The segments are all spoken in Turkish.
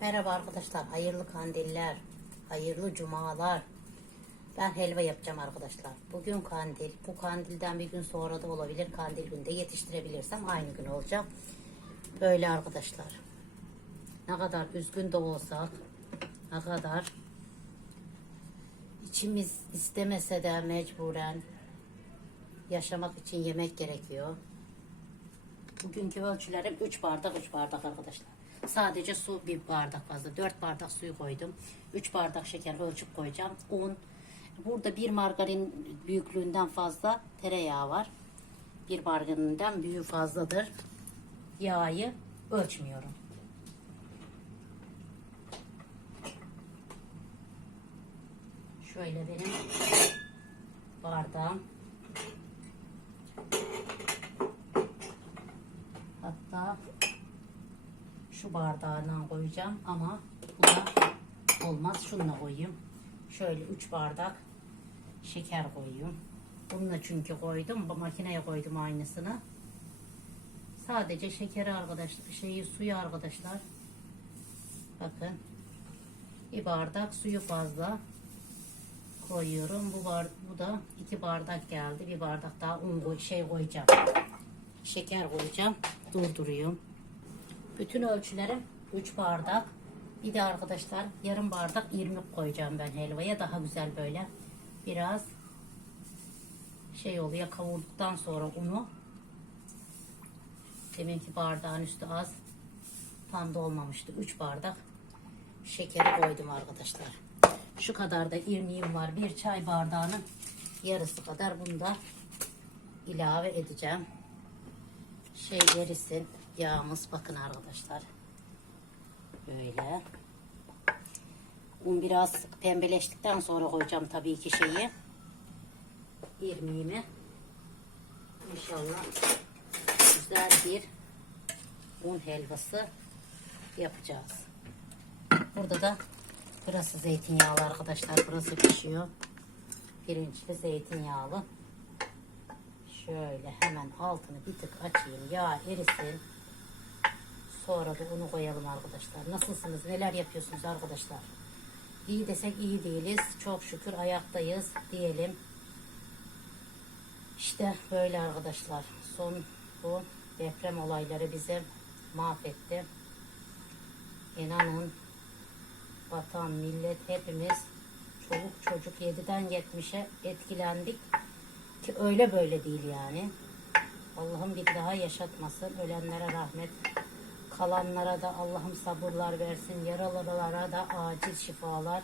Merhaba arkadaşlar, hayırlı kandiller, hayırlı cumalar. Ben helva yapacağım arkadaşlar. Bugün kandil, bu kandilden bir gün sonra da olabilir. Kandil günde yetiştirebilirsem aynı gün olacak. Böyle arkadaşlar. Ne kadar üzgün de olsak, ne kadar içimiz istemese de mecburen yaşamak için yemek gerekiyor. Bugünkü ölçülerim 3 bardak 3 bardak arkadaşlar. Sadece su bir bardak fazla. 4 bardak suyu koydum. 3 bardak şeker ölçüp koyacağım. Un. Burada bir margarin büyüklüğünden fazla tereyağı var. Bir margarinden büyüğü fazladır. Yağı ölçmüyorum. Şöyle benim bardağım. Hatta şu bardağına koyacağım ama bu da olmaz. Şununla koyayım. Şöyle 3 bardak şeker koyayım. Bununla çünkü koydum. Makineye koydum aynısını. Sadece şekeri arkadaşlar, şeyi suyu arkadaşlar. Bakın. Bir bardak suyu fazla koyuyorum. Bu bar, bu da iki bardak geldi. Bir bardak daha un koy, şey koyacağım. Şeker koyacağım. Durduruyorum. Bütün ölçülerim 3 bardak. Bir de arkadaşlar yarım bardak irmik koyacağım ben helvaya. Daha güzel böyle. Biraz şey oluyor kavurduktan sonra unu. Deminki bardağın üstü az. Tam da olmamıştı. 3 bardak şekeri koydum arkadaşlar. Şu kadar da irmiğim var. Bir çay bardağının yarısı kadar bunu da ilave edeceğim. Şey erisin. Yağımız bakın arkadaşlar. Böyle. Un biraz pembeleştikten sonra koyacağım tabii ki şeyi. İrmiğimi. İnşallah güzel bir un helvası yapacağız. Burada da burası zeytinyağlı arkadaşlar. Burası pişiyor. Pirinçli zeytinyağlı. Şöyle hemen altını bir tık açayım. Yağ erisin. Sonra da unu koyalım arkadaşlar. Nasılsınız? Neler yapıyorsunuz arkadaşlar? İyi desek iyi değiliz. Çok şükür ayaktayız diyelim. İşte böyle arkadaşlar. Son bu deprem olayları bizi mahvetti. İnanın vatan, millet hepimiz çoluk çocuk 7'den 70'e etkilendik. Ki öyle böyle değil yani. Allah'ım bir daha yaşatmasın. Ölenlere rahmet. Kalanlara da Allah'ım sabırlar versin. Yaralılara da acil şifalar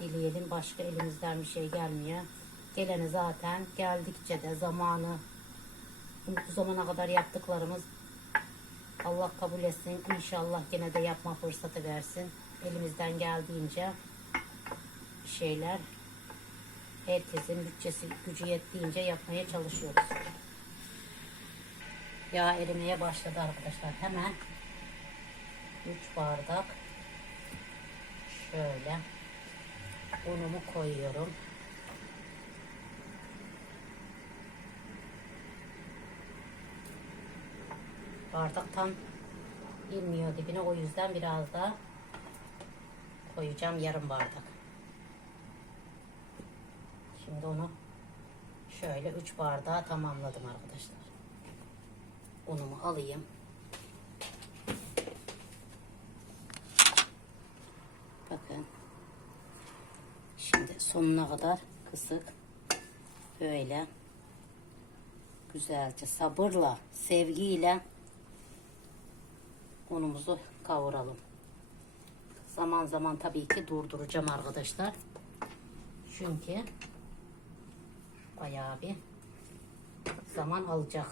dileyelim. Başka elimizden bir şey gelmiyor. Geleni zaten geldikçe de zamanı bu zamana kadar yaptıklarımız Allah kabul etsin. İnşallah gene de yapma fırsatı versin. Elimizden geldiğince şeyler herkesin bütçesi gücü yettiğince yapmaya çalışıyoruz. Yağ erimeye başladı arkadaşlar. Hemen 3 bardak şöyle unumu koyuyorum. Bardak tam inmiyor dibine o yüzden biraz daha koyacağım yarım bardak. Şimdi onu şöyle 3 bardağa tamamladım arkadaşlar. Unumu alayım. Bakın. Şimdi sonuna kadar kısık böyle güzelce sabırla, sevgiyle unumuzu kavuralım. Zaman zaman tabii ki durduracağım arkadaşlar. Çünkü bayağı bir zaman alacak.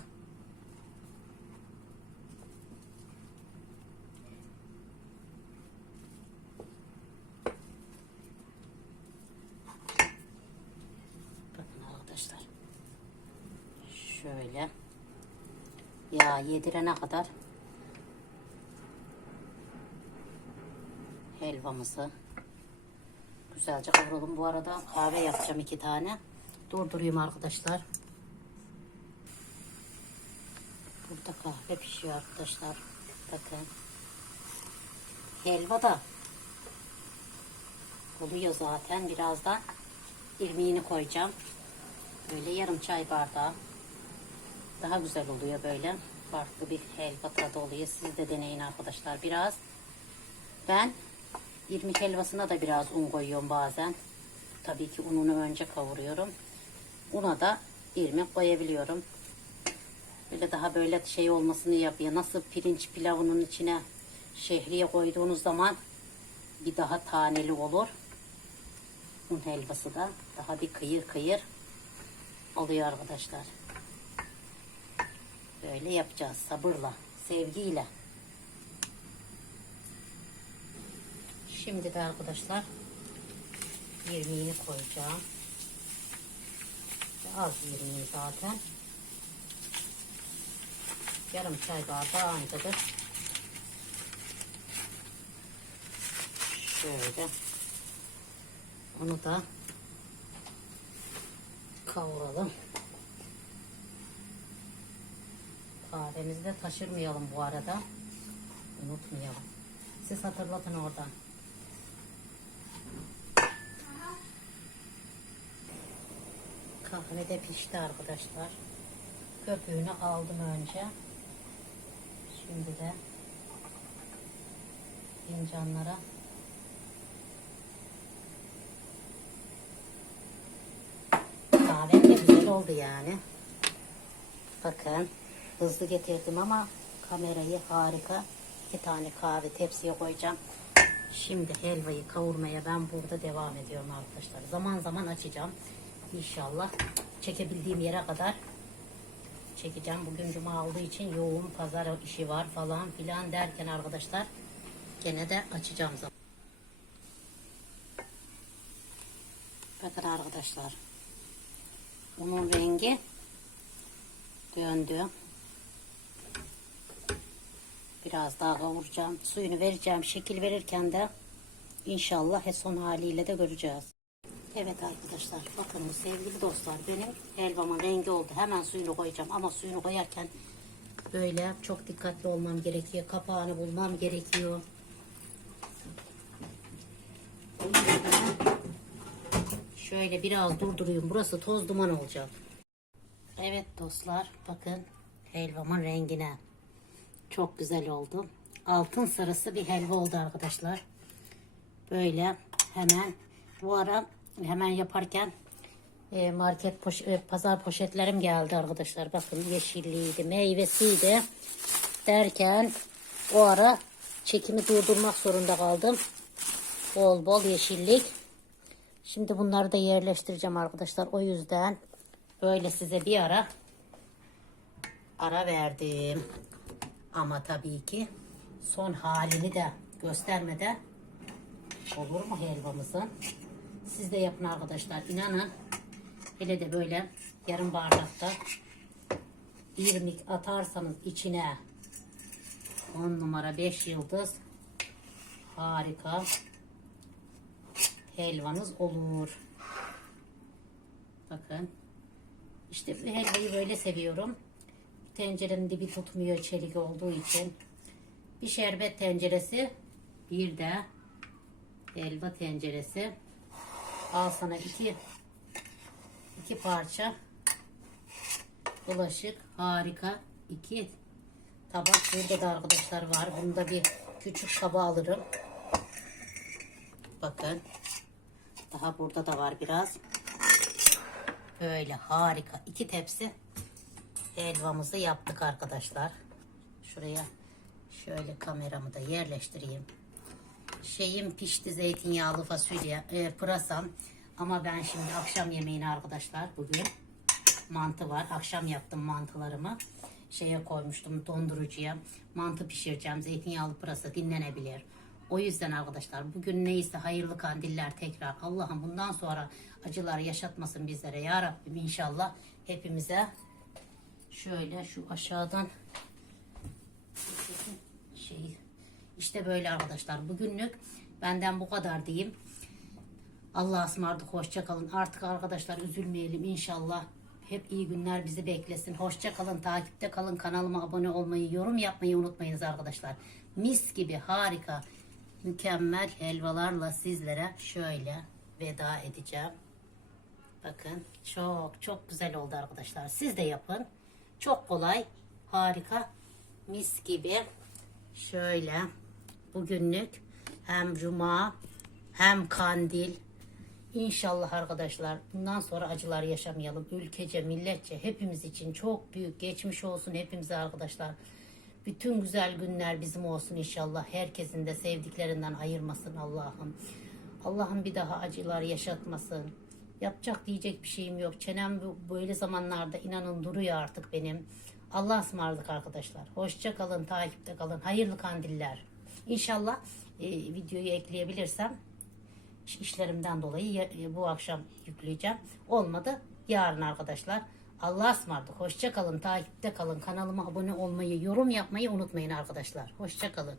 Bakın arkadaşlar. Şöyle yağ yedirene kadar helvamızı güzelce kavuralım. Bu arada kahve yapacağım iki tane. Durdurayım arkadaşlar. Burada kahve pişiyor arkadaşlar. Bakın. helva da oluyor zaten. Birazdan irmiğini koyacağım. Böyle yarım çay bardağı. Daha güzel oluyor böyle. Farklı bir helva tadı oluyor. Siz de deneyin arkadaşlar biraz. Ben irmik helvasına da biraz un koyuyorum bazen. Tabii ki ununu önce kavuruyorum. Una da irmik koyabiliyorum. Böyle daha böyle şey olmasını yapıyor. Nasıl pirinç pilavının içine şehriye koyduğunuz zaman bir daha taneli olur. Un helvası da daha bir kıyır kıyır oluyor arkadaşlar. Böyle yapacağız sabırla, sevgiyle. Şimdi de arkadaşlar irmiğini koyacağım. Az irmiği zaten. Yarım çay bardağı ancadır. Şöyle. Onu da kavuralım. Kahvemizi de taşırmayalım bu arada. Unutmayalım. Siz hatırlatın oradan. Kahve de pişti arkadaşlar. Köpüğünü aldım önce. Şimdi de fincanlara kahvem de güzel oldu yani. Bakın hızlı getirdim ama kamerayı harika. İki tane kahve tepsiye koyacağım. Şimdi helvayı kavurmaya ben burada devam ediyorum arkadaşlar. Zaman zaman açacağım. İnşallah çekebildiğim yere kadar çekeceğim. Bugün cuma olduğu için yoğun pazar işi var falan filan derken arkadaşlar gene de açacağım zaman. Bakın arkadaşlar. Unun rengi döndü. Biraz daha kavuracağım. Suyunu vereceğim. Şekil verirken de inşallah son haliyle de göreceğiz. Evet arkadaşlar bakın sevgili dostlar benim helvamın rengi oldu. Hemen suyunu koyacağım ama suyunu koyarken böyle çok dikkatli olmam gerekiyor. Kapağını bulmam gerekiyor. Şöyle biraz durdurayım. Burası toz duman olacak. Evet dostlar bakın helvamın rengine. Çok güzel oldu. Altın sarısı bir helva oldu arkadaşlar. Böyle hemen bu ara hemen yaparken e, market poş e, pazar poşetlerim geldi arkadaşlar. Bakın yeşilliydi, meyvesiydi derken o ara çekimi durdurmak zorunda kaldım. Bol bol yeşillik. Şimdi bunları da yerleştireceğim arkadaşlar. O yüzden böyle size bir ara ara verdim. Ama tabii ki son halini de göstermeden olur mu helvamızın? Siz de yapın arkadaşlar. İnanın. Hele de böyle yarım bardakta irmik atarsanız içine 10 numara 5 yıldız harika helvanız olur. Bakın. İşte bu helvayı böyle seviyorum. Tencerenin dibi tutmuyor çelik olduğu için. Bir şerbet tenceresi, bir de helva tenceresi. Al sana iki iki parça bulaşık harika iki tabak burada da arkadaşlar var. Bunda bir küçük kaba alırım. Bakın. Daha burada da var biraz. Böyle harika. iki tepsi helvamızı yaptık arkadaşlar. Şuraya şöyle kameramı da yerleştireyim. Şeyim pişti zeytinyağlı fasulye, e, pırasam. Ama ben şimdi akşam yemeğini arkadaşlar bugün mantı var. Akşam yaptım mantılarımı. Şeye koymuştum dondurucuya. Mantı pişireceğim. Zeytinyağlı pırasa dinlenebilir. O yüzden arkadaşlar bugün neyse hayırlı kandiller tekrar. Allah'ım bundan sonra acılar yaşatmasın bizlere. Ya Rabbim inşallah hepimize şöyle şu aşağıdan şey işte böyle arkadaşlar bugünlük benden bu kadar diyeyim. Allah'a ısmarladık hoşça kalın. Artık arkadaşlar üzülmeyelim inşallah. Hep iyi günler bizi beklesin. Hoşça kalın, takipte kalın. Kanalıma abone olmayı, yorum yapmayı unutmayınız arkadaşlar. Mis gibi harika mükemmel helvalarla sizlere şöyle veda edeceğim. Bakın çok çok güzel oldu arkadaşlar. Siz de yapın. Çok kolay, harika, mis gibi. Şöyle bugünlük hem cuma hem kandil. İnşallah arkadaşlar bundan sonra acılar yaşamayalım. Ülkece, milletçe hepimiz için çok büyük geçmiş olsun hepimize arkadaşlar. Bütün güzel günler bizim olsun inşallah. Herkesin de sevdiklerinden ayırmasın Allah'ım. Allah'ım bir daha acılar yaşatmasın. Yapacak diyecek bir şeyim yok. Çenem böyle zamanlarda inanın duruyor artık benim. Allah'a ısmarladık arkadaşlar. Hoşça kalın, takipte kalın. Hayırlı kandiller. İnşallah e, videoyu ekleyebilirsem iş- işlerimden dolayı e, bu akşam yükleyeceğim. Olmadı yarın arkadaşlar. Allah'a ısmarladık. Hoşça kalın, takipte kalın. Kanalıma abone olmayı, yorum yapmayı unutmayın arkadaşlar. Hoşça kalın.